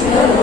Yes.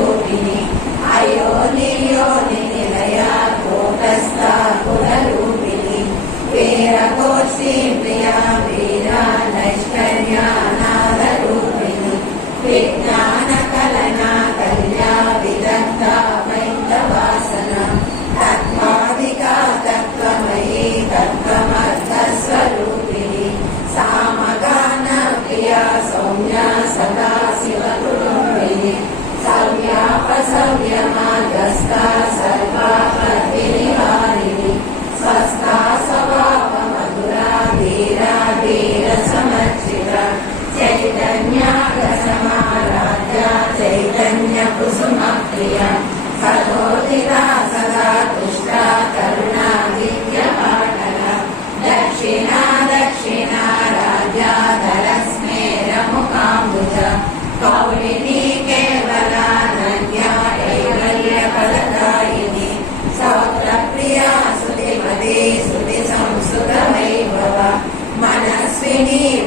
need.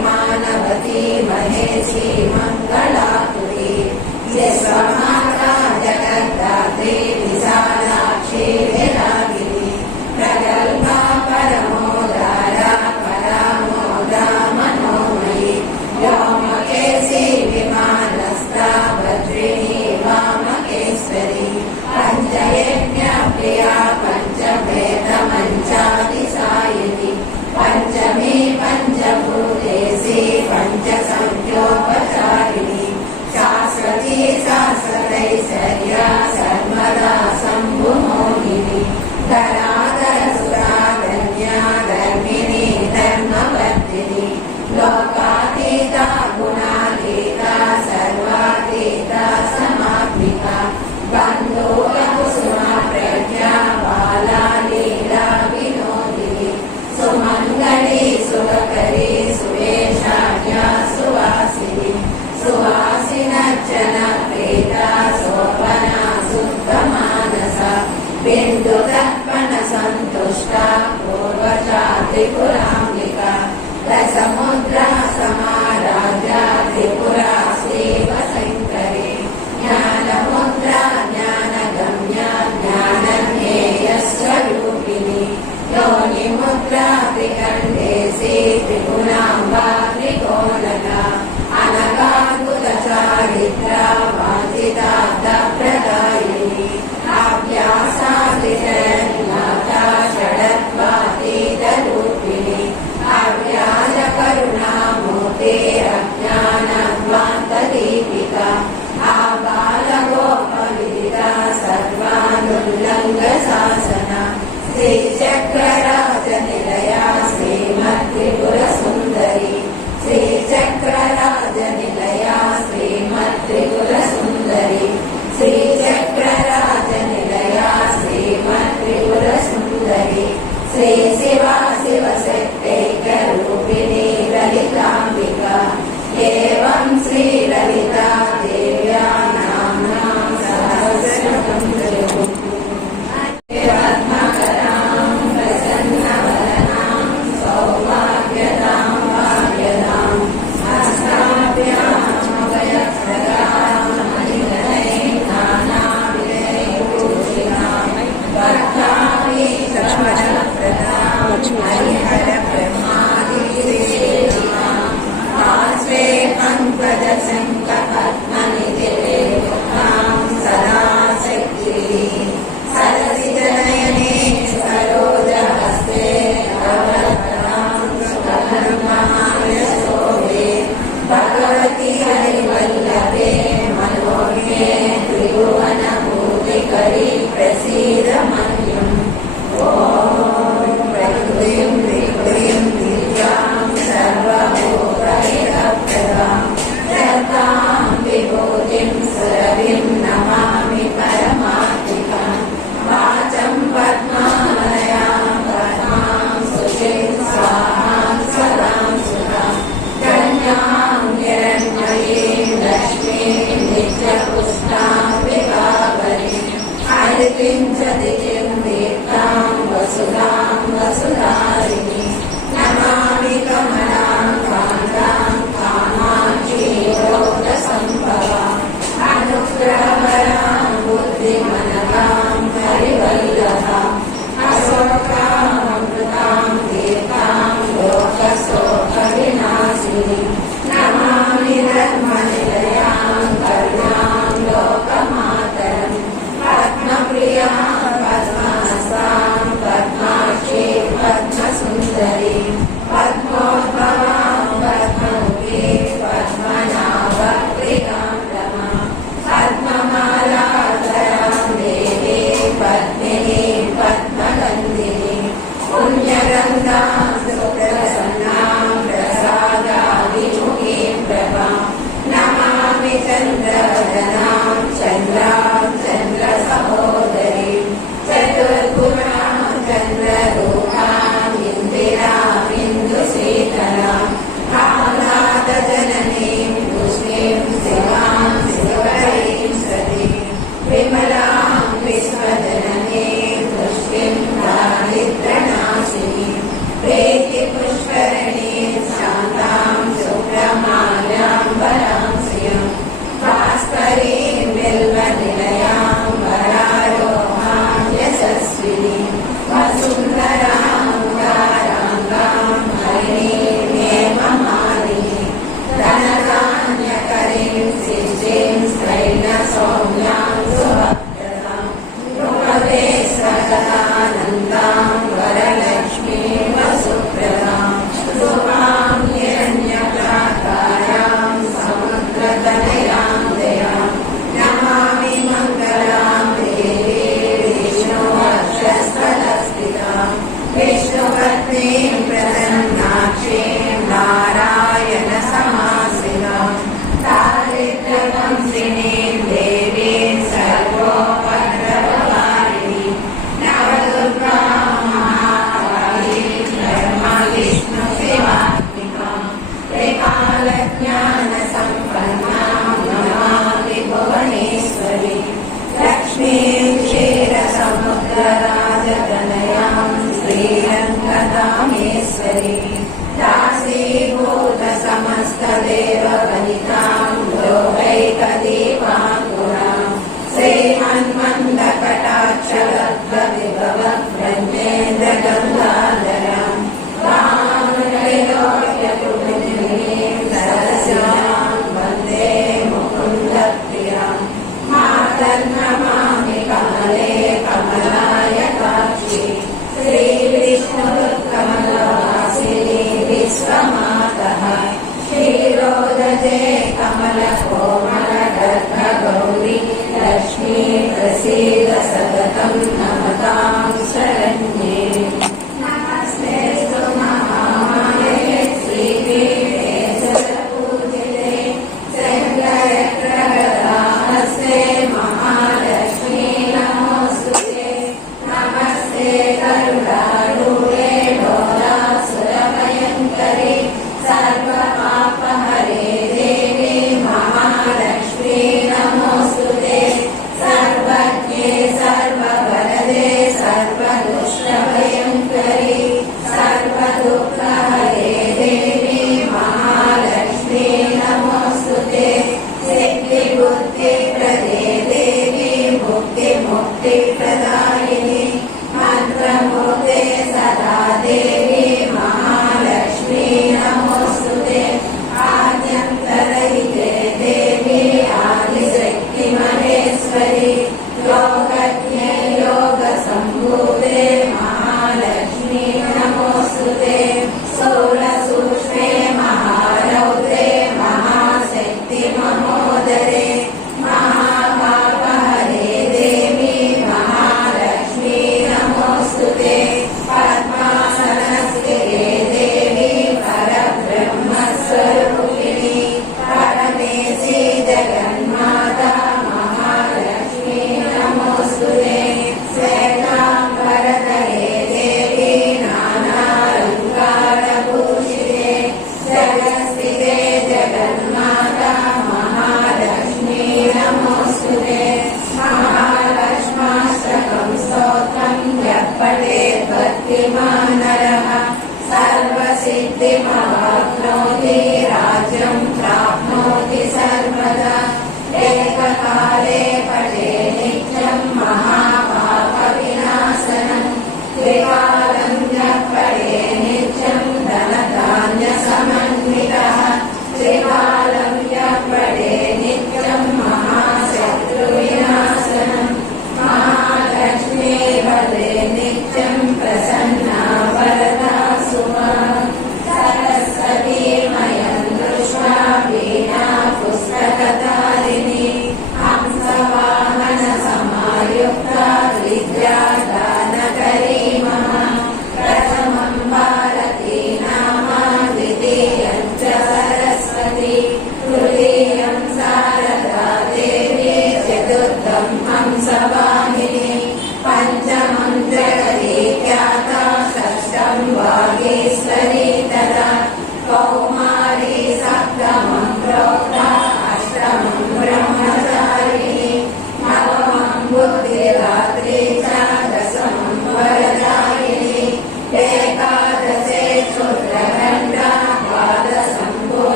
శ్రేయసేవా तन्नमामि कमले कमलाय काक्षि श्रीविष्णुकमलवासिनि विश्वमातः श्रीरोदते कमलकोमलगर्भगौरी लक्ष्मी प्रसीद सततम्